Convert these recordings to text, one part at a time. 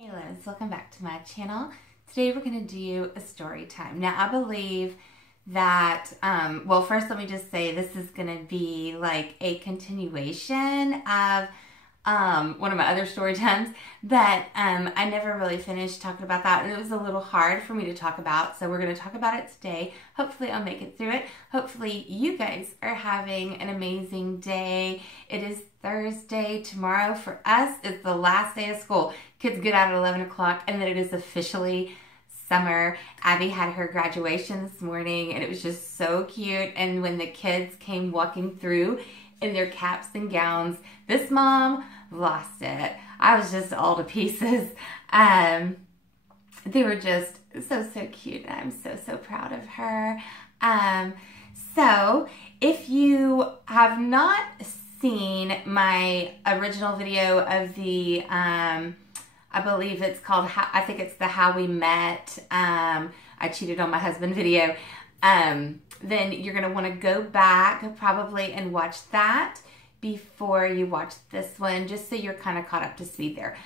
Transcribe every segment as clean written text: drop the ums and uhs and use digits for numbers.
Hey Liz, welcome back to my channel. Today we're going to do a story time. Now I believe that, well first let me just say this is going to be like a continuation of one of my other story times, but I never really finished talking about that and it was a little hard for me to talk about, so we're going to talk about it today. Hopefully I'll make it through it. Hopefully you guys are having an amazing day. It is Thursday. Tomorrow for us is the last day of school. Kids get out at 11 o'clock and then it is officially summer. Abby had her graduation this morning and it was just so cute, and when the kids came walking through in their caps and gowns, this mom lost it. I was just all to pieces. They were just so cute. I'm so proud of her. So if you have not seen my original video of the, I believe it's called, I think it's the How We Met, I cheated on my husband video, then you're going to want to go back probably and watch that before you watch this one, just so you're kind of caught up to speed there.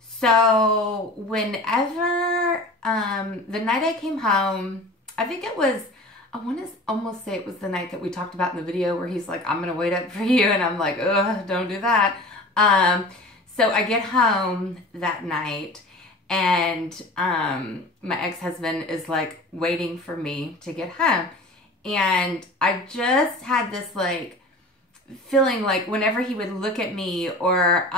So whenever, the night I came home, I think it was, I want to almost say it was the night that we talked about in the video where he's like, I'm going to wait up for you. And I'm like, ugh, don't do that. So I get home that night and my ex-husband is like waiting for me to get home. And I just had this like feeling like whenever he would look at me or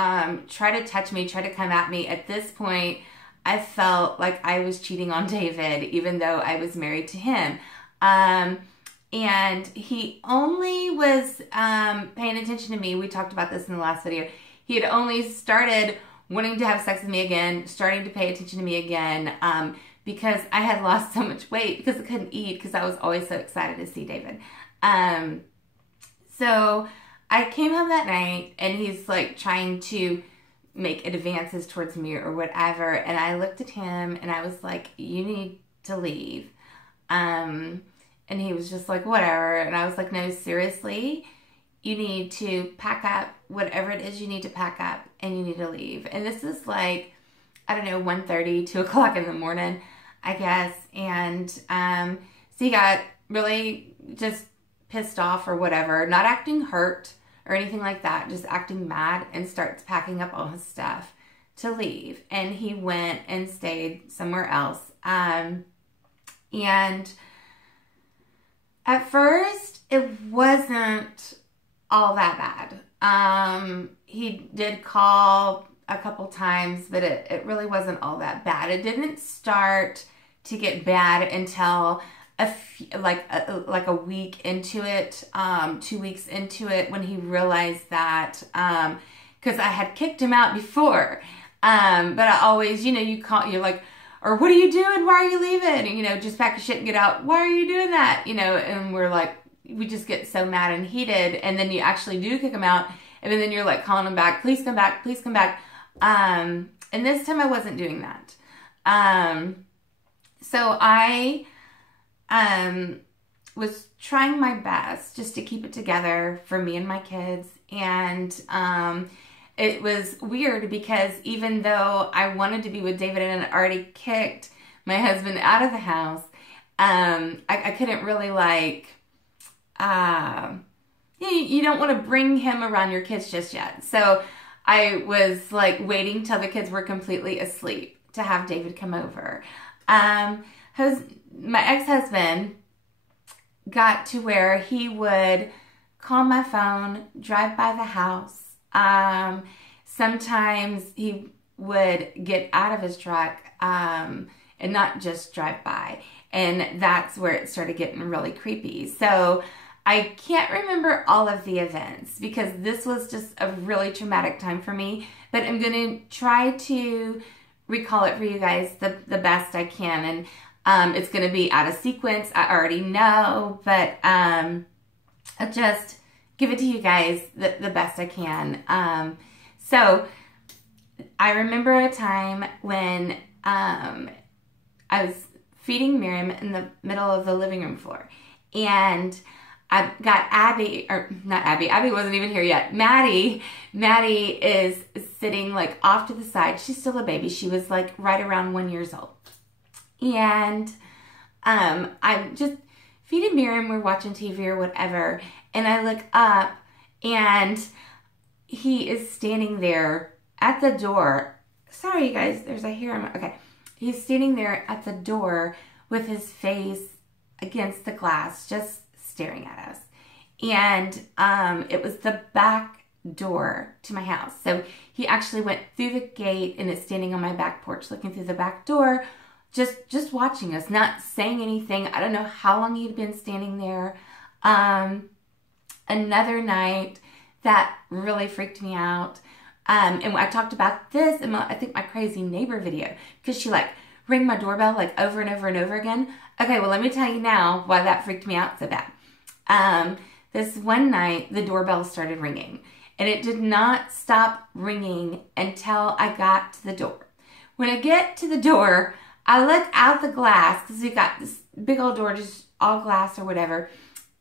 try to touch me, try to come at me, at this point, I felt like I was cheating on David, even though I was married to him. And he only was paying attention to me. We talked about this in the last video. He had only started wanting to have sex with me again, starting to pay attention to me again, because I had lost so much weight because I couldn't eat because I was always so excited to see David. So I came home that night and he's like trying to make advances towards me or whatever. And I looked at him and I was like, you need to leave. And he was just like, whatever. And I was like, no, seriously, you need to pack up whatever it is you need to pack up and you need to leave. And this is like, I don't know, 1:30, 2 o'clock in the morning, I guess. And so he got really just pissed off or whatever, not acting hurt or anything like that, just acting mad, and starts packing up all his stuff to leave. And he went and stayed somewhere else. And at first, it wasn't all that bad. He did call a couple times, but it really wasn't all that bad. It didn't start to get bad until like a week into it, 2 weeks into it, when he realized that, because I had kicked him out before, but I always, you know, you're like, or what are you doing? Why are you leaving? You know, just pack your shit and get out. Why are you doing that? You know, and we're like, we just get so mad and heated, and then you actually do kick him out, and then you're like calling him back, please come back, please come back. And this time I wasn't doing that. So I was trying my best just to keep it together for me and my kids, and it was weird because even though I wanted to be with David and I already kicked my husband out of the house, I couldn't really like, you don't want to bring him around your kids just yet. So I was like waiting till the kids were completely asleep to have David come over. My ex-husband got to where he would call my phone, drive by the house. Sometimes he would get out of his truck and not just drive by. And that's where it started getting really creepy. So I can't remember all of the events because this was just a really traumatic time for me. But I'm going to try to recall it for you guys the best I can. And it's going to be out of sequence. I already know. But I'll just give it to you guys the best I can. So I remember a time when I was feeding Miriam in the middle of the living room floor. And I got Abby, or not Abby, Abby wasn't even here yet. Maddie is sitting like off to the side. She's still a baby. She was like right around 1 year old. And I'm just feeding Miriam, we're watching TV or whatever, and I look up and he is standing there at the door. Sorry, you guys, there's a hair. Okay. He's standing there at the door with his face against the glass, just staring at us. And it was the back door to my house. So he actually went through the gate and is standing on my back porch looking through the back door, just watching us, not saying anything. I don't know how long he'd been standing there. Another night that really freaked me out. And I talked about this in I think my crazy neighbor video, because she like rang my doorbell like over and over and over again. Okay, well, let me tell you now why that freaked me out so bad. This one night the doorbell started ringing, and it did not stop ringing until I got to the door. When I get to the door, I look out the glass, because we got this big old door, just all glass or whatever.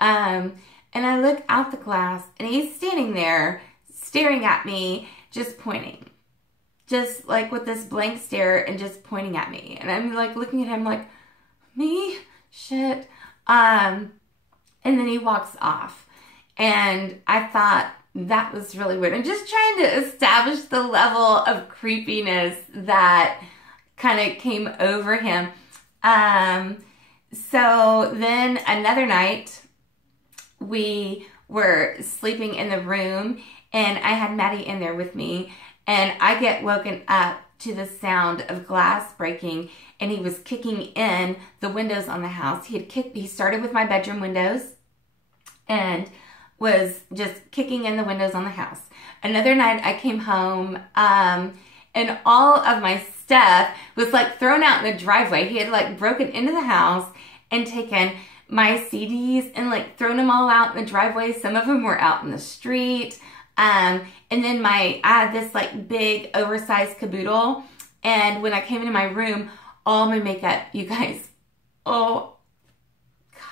And I look out the glass, and he's standing there staring at me, just pointing. Just like with this blank stare and just pointing at me. And I'm like looking at him like, me? Shit. And then he walks off. And I thought that was really weird. I'm just trying to establish the level of creepiness that kind of came over him. So then another night, we were sleeping in the room, and I had Maddie in there with me, and I get woken up to the sound of glass breaking, and he was kicking in the windows on the house. He started with my bedroom windows and was just kicking in the windows on the house. Another night I came home, and all of my stuff was like thrown out in the driveway. He had like broken into the house and taken my CDs and like thrown them all out in the driveway. Some of them were out in the street. And then I had this like big oversized caboodle. And when I came into my room, all my makeup, you guys, oh, God,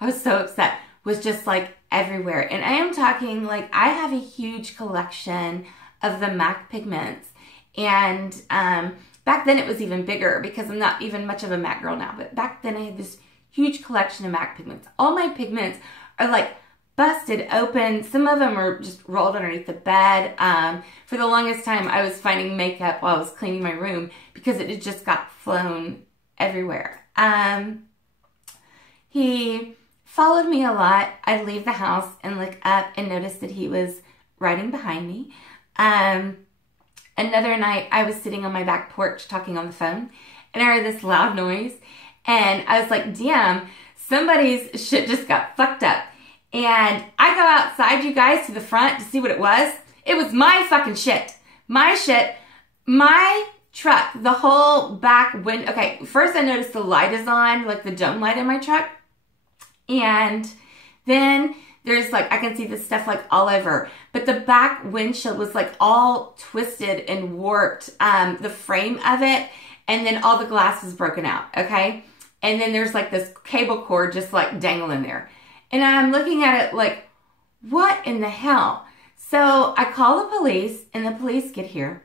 I was so upset, was just like everywhere. And I am talking like I have a huge collection of the MAC pigments. And back then it was even bigger, because I'm not even much of a MAC girl now. But back then I had this huge collection of MAC pigments. All my pigments are like busted open. Some of them are just rolled underneath the bed. For the longest time, I was finding makeup while I was cleaning my room, because it had just got flown everywhere. He followed me a lot. I'd leave the house and look up and notice that he was riding behind me. Another night, I was sitting on my back porch talking on the phone, and I heard this loud noise, and I was like, damn, somebody's shit just got fucked up. And I go outside, you guys, to the front to see what it was. It was my fucking shit. My shit. My truck. The whole back window. Okay, first I noticed the light is on, like the dome light in my truck. And then there's like, I can see this stuff like all over. But the back windshield was like all twisted and warped. The frame of it. And then all the glass was broken out. Okay. And then there's like this cable cord just like dangling there. And I'm looking at it like, what in the hell? So I call the police, and the police get here,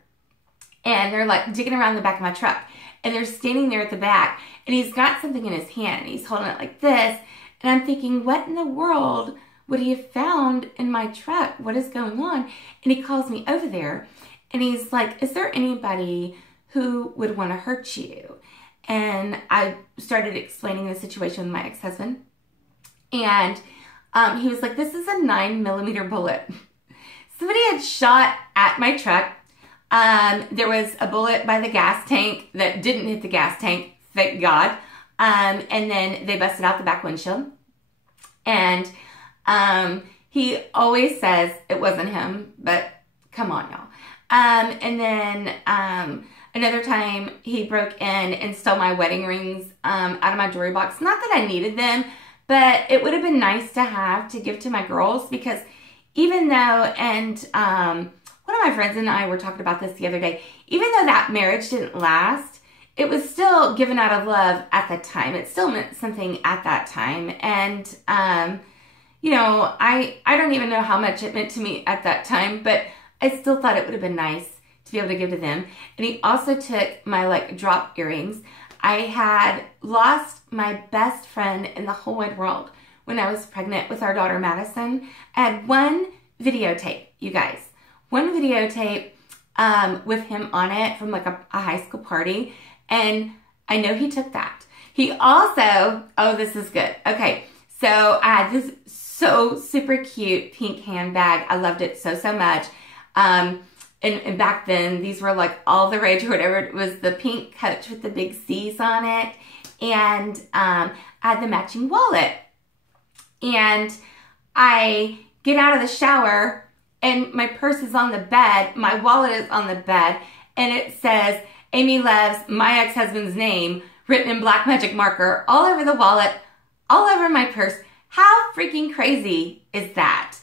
and they're like digging around the back of my truck, and they're standing there at the back, and he's got something in his hand, and he's holding it like this. And I'm thinking, what in the world would he have found in my truck? What is going on? And he calls me over there, and he's like, is there anybody who would want to hurt you? And I started explaining the situation with my ex-husband. And he was like, this is a 9mm bullet. Somebody had shot at my truck. There was a bullet by the gas tank that didn't hit the gas tank, thank God. And then they busted out the back windshield. And he always says it wasn't him, but come on, y'all. And then another time he broke in and stole my wedding rings out of my jewelry box. Not that I needed them, but it would have been nice to have to give to my girls, because even though, and one of my friends and I were talking about this the other day, even though that marriage didn't last, it was still given out of love at the time. It still meant something at that time. And, you know, I don't even know how much it meant to me at that time, but I still thought it would have been nice to be able to give to them. And he also took my like drop earrings. I had lost my best friend in the whole wide world when I was pregnant with our daughter Madison. I had one videotape, you guys, one videotape with him on it from like a high school party. And I know he took that. He also, oh, this is good. Okay, so I had this so super cute pink handbag. I loved it so, so much. And back then, these were like all the rage or whatever. It was the pink Coach with the big C's on it. And I had the matching wallet. And I get out of the shower and my purse is on the bed. My wallet is on the bed. And it says, Amy loves my ex-husband's name, written in black magic marker, all over the wallet, all over my purse. How freaking crazy is that?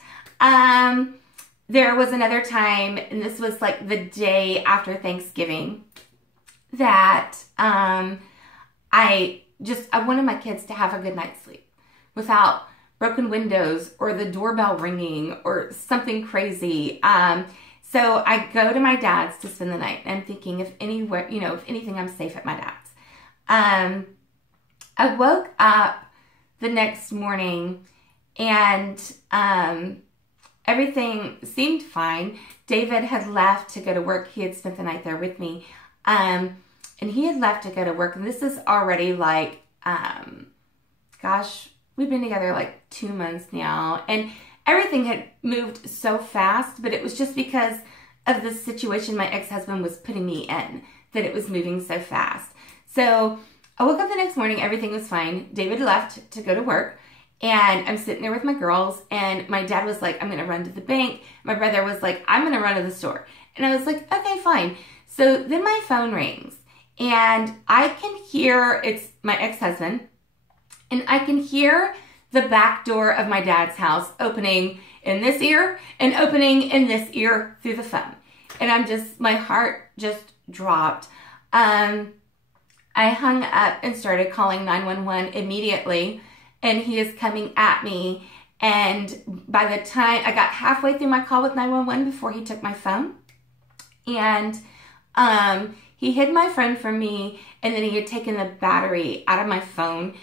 There was another time, and this was like the day after Thanksgiving, that I wanted my kids to have a good night's sleep without broken windows or the doorbell ringing or something crazy. So I go to my dad's to spend the night. And I'm thinking if anywhere, you know, if anything, I'm safe at my dad's. I woke up the next morning and everything seemed fine. David had left to go to work. He had spent the night there with me. And he had left to go to work. And this is already like, gosh, we've been together like 2 months now. And everything had moved so fast, but it was just because of the situation my ex-husband was putting me in that it was moving so fast. So I woke up the next morning, everything was fine. David left to go to work, and I'm sitting there with my girls, and my dad was like, I'm going to run to the bank. My brother was like, I'm going to run to the store. And I was like, okay, fine. So then my phone rings, and I can hear, it's my ex-husband, and I can hear the back door of my dad's house opening in this ear and opening in this ear through the phone. And I'm just, my heart just dropped. I hung up and started calling 911 immediately, and he is coming at me. And by the time I got halfway through my call with 911 before he took my phone, and he hid my phone from me, and then he had taken the battery out of my phone.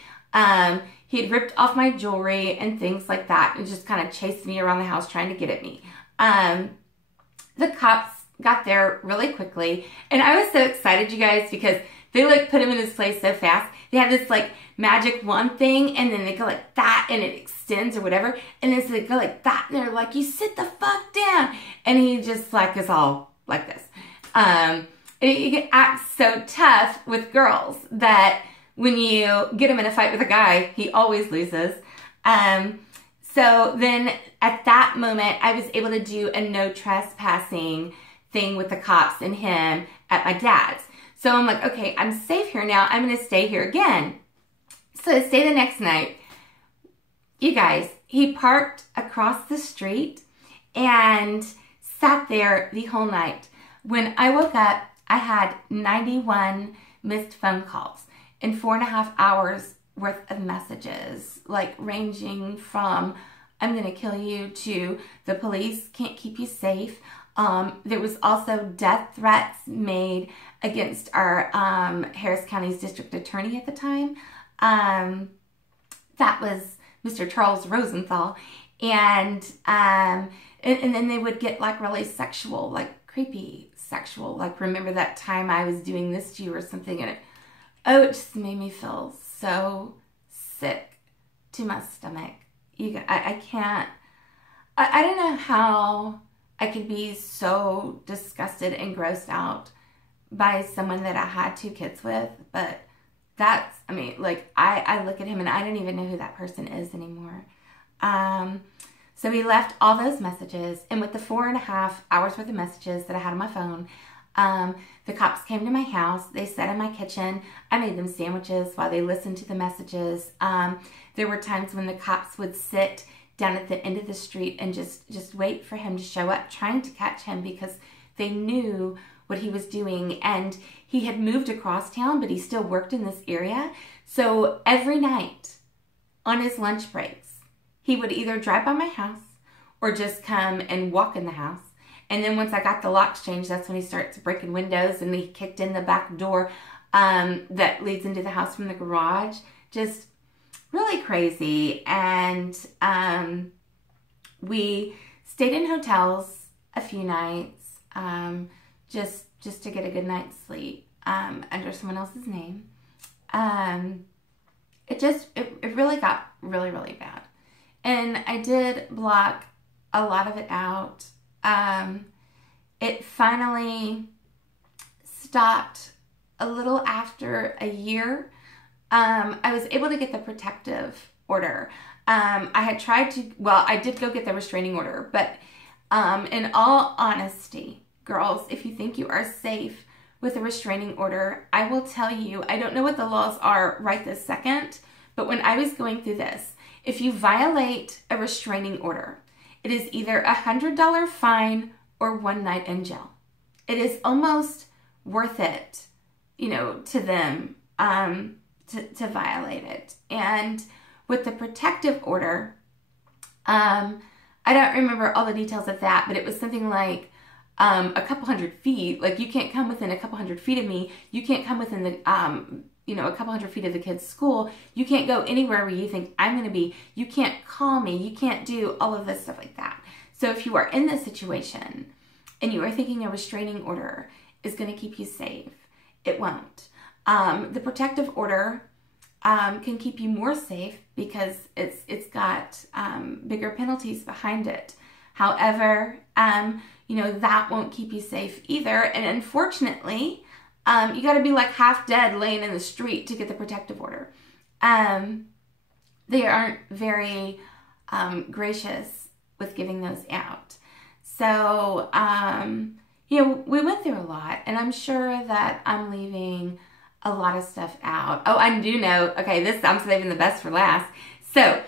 He had ripped off my jewelry and things like that and just kind of chased me around the house trying to get at me. The cops got there really quickly, and I was so excited, you guys, because they like put him in his place so fast. They have this like magic wand thing, and then they go like that and it extends or whatever, and then so they go like that and they're like, you sit the fuck down, and he just like is all like this. And he acts so tough with girls that when you get him in a fight with a guy, he always loses. So then at that moment, I was able to do a no trespassing thing with the cops and him at my dad's. So I'm like, okay, I'm safe here now. I'm going to stay here again. So I stay the next night. You guys, he parked across the street and sat there the whole night. When I woke up, I had 91 missed phone calls and 4.5 hours worth of messages, like ranging from I'm going to kill you to the police can't keep you safe. There was also death threats made against our Harris County's district attorney at the time. That was Mr. Charles Rosenthal. And then they would get like really sexual, like creepy sexual, like remember that time I was doing this to you or something, and it just made me feel so sick to my stomach. I can't, I don't know how I could be so disgusted and grossed out by someone that I had 2 kids with, but that's, I mean, like, I look at him and I don't even know who that person is anymore. So he left all those messages, and with the 4.5 hours worth of messages that I had on my phone, the cops came to my house. They sat in my kitchen. I made them sandwiches while they listened to the messages. There were times when the cops would sit down at the end of the street and just wait for him to show up, trying to catch him because they knew what he was doing. And he had moved across town, but he still worked in this area. So every night on his lunch breaks, he would either drive by my house or just come and walk in the house. And then once I got the locks changed, that's when he starts breaking windows, and he kicked in the back door that leads into the house from the garage. Just really crazy. And we stayed in hotels a few nights just to get a good night's sleep under someone else's name. It really got really, really bad. And I did block a lot of it out. It finally stopped a little after a year. I was able to get the protective order. I had tried to, well, I did go get the restraining order, but in all honesty, girls, if you think you are safe with a restraining order, I will tell you, I don't know what the laws are right this second, but when I was going through this, if you violate a restraining order, it is either a $100 fine or 1 night in jail. It is almost worth it, you know, to them to violate it. And with the protective order, I don't remember all the details of that, but it was something like a couple hundred feet. Like, you can't come within a couple hundred feet of me. You can't come within the, you know, a couple hundred feet of the kid's school. You can't go anywhere where you think I'm going to be. You can't call me. You can't do all of this stuff like that. So if you are in this situation and you are thinking a restraining order is going to keep you safe, it won't. The protective order can keep you more safe because it's got bigger penalties behind it. However, you know, that won't keep you safe either. And unfortunately, you got to be like half dead laying in the street to get the protective order. They aren't very gracious with giving those out. So, you know, we went through a lot, and I'm sure that I'm leaving a lot of stuff out. Oh, I do know, okay, this, I'm saving the best for last. So,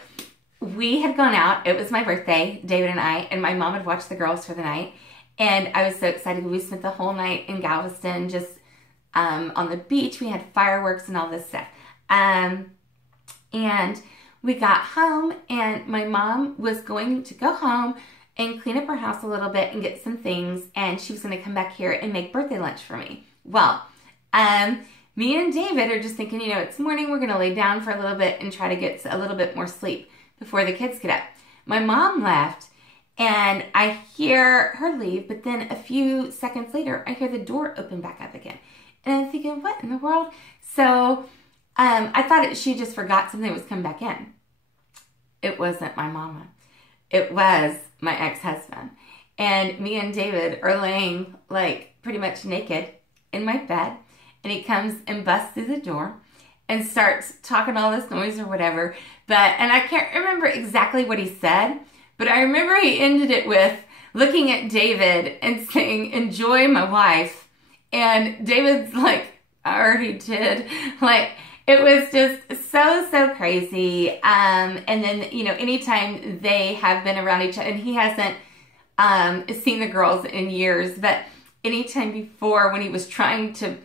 we had gone out. It was my birthday, David and I, and my mom had watched the girls for the night. And I was so excited. We spent the whole night in Galveston, just on the beach. We had fireworks and all this stuff. And we got home, and my mom was going to go home and clean up her house a little bit and get some things, and she was going to come back here and make birthday lunch for me. Well, me and David are just thinking, you know, it's morning, we're going to lay down for a little bit and try to get a little bit more sleep before the kids get up. My mom left, and I hear her leave, but then a few seconds later, I hear the door open back up again. And I'm thinking, what in the world? So I thought she just forgot something was coming back in. It wasn't my mama. It was my ex-husband. And me and David are laying like pretty much naked in my bed. And he comes and busts through the door and starts talking all this noise or whatever. And I can't remember exactly what he said, but I remember he ended it with looking at David and saying, "Enjoy my wife." And David's like, "I already did." Like, it was just so crazy. And then, you know, anytime they have been around each other, and he hasn't seen the girls in years, but anytime before when he was trying to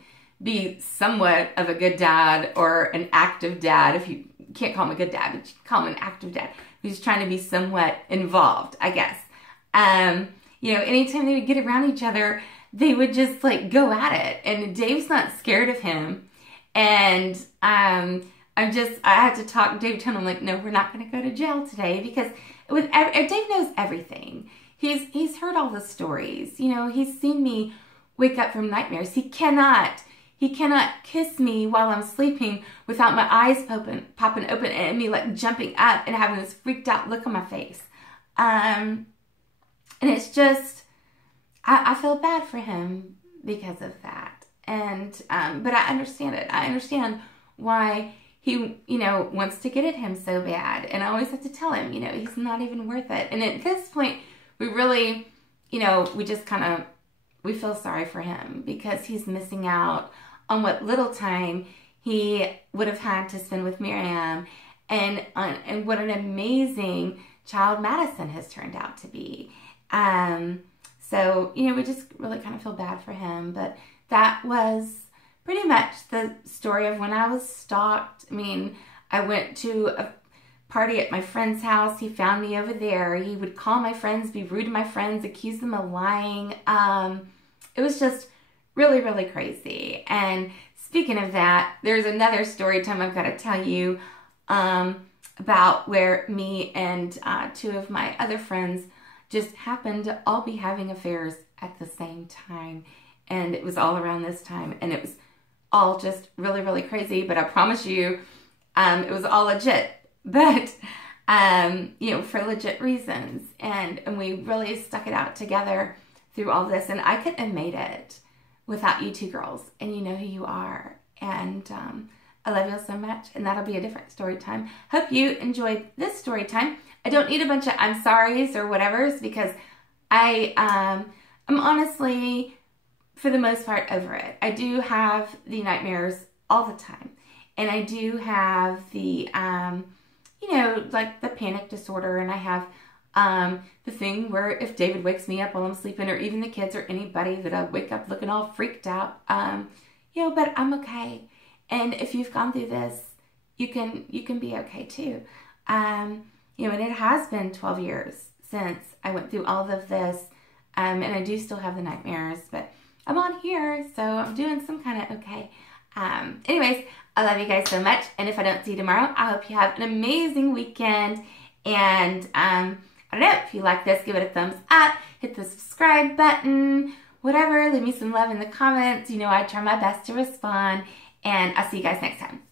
be somewhat of a good dad or an active dad, if you can't call him a good dad, but you can call him an active dad, he's trying to be somewhat involved, I guess. You know, anytime they would get around each other, they would just like go at it. And Dave's not scared of him. And I had to talk, Dave told him, like, no, we're not going to go to jail today, because Dave knows everything. He's heard all the stories. You know, he's seen me wake up from nightmares. He cannot kiss me while I'm sleeping without my eyes popping open and me like jumping up and having this freaked out look on my face. And it's just, I feel bad for him because of that. And, but I understand it. I understand why he, you know, wants to get at him so bad. And I always have to tell him, you know, he's not even worth it. And at this point, we really, you know, we just kind of, we feel sorry for him because he's missing out on what little time he would have had to spend with Miriam, and what an amazing child Madison has turned out to be. So, you know, we just really kind of feel bad for him. But that was pretty much the story of when I was stalked. I mean, I went to party at my friend's house. He found me over there. He would call my friends, be rude to my friends, accuse them of lying. It was just really, really crazy. And speaking of that, there's another story time I've got to tell you about where me and two of my other friends just happened to all be having affairs at the same time. And it was all around this time. And it was all just really, really crazy. But I promise you, it was all legit. But, you know, for legit reasons. And we really stuck it out together through all this. And I couldn't have made it without you two girls. And you know who you are. And I love you all so much. And that'll be a different story time. Hope you enjoyed this story time. I don't need a bunch of I'm sorry's or whatever's because I'm honestly, for the most part, over it. I do have the nightmares all the time. And I do have the, you know, like the panic disorder. And I have the thing where if David wakes me up while I'm sleeping, or even the kids or anybody, that I wake up looking all freaked out. You know, but I'm okay. And if you've gone through this, you can be okay too. You know, and it has been 12 years since I went through all of this. And I do still have the nightmares, but I'm on here, so I'm doing some kind of okay. Anyways, I love you guys so much. And if I don't see you tomorrow, I hope you have an amazing weekend. And I don't know, if you like this, give it a thumbs up, hit the subscribe button, whatever. Leave me some love in the comments. You know, I try my best to respond. And I'll see you guys next time.